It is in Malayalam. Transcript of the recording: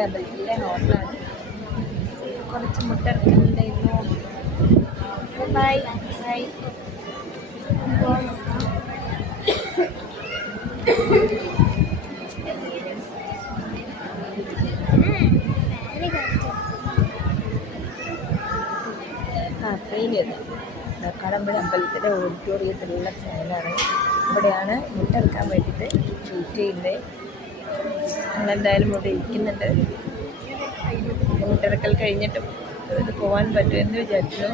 കടമ്പുഴ അമ്പലത്തിലെ ഹോട്ടലാണ്. കുറച്ച് മുട്ടർക്കുന്നുണ്ടായിരുന്നു. Bye bye. ഫെയിലിയത് കടമ്പുഴ അമ്പലത്തിലെ ഓഡിറ്റോറിയത്തിലുള്ള ഫാനാണ്. ഇവിടെയാണ് മുട്ടെടുക്കാൻ വേണ്ടിയിട്ട് വെയിറ്റ് ചെയ്യുന്നത്. ഞങ്ങളെന്തായാലും ഇവിടെ ഇരിക്കുന്നുണ്ട്. മുട്ടെടുക്കൽ കഴിഞ്ഞിട്ട് ഇത് പോകാൻ പറ്റുമെന്ന് വിചാരിച്ചു.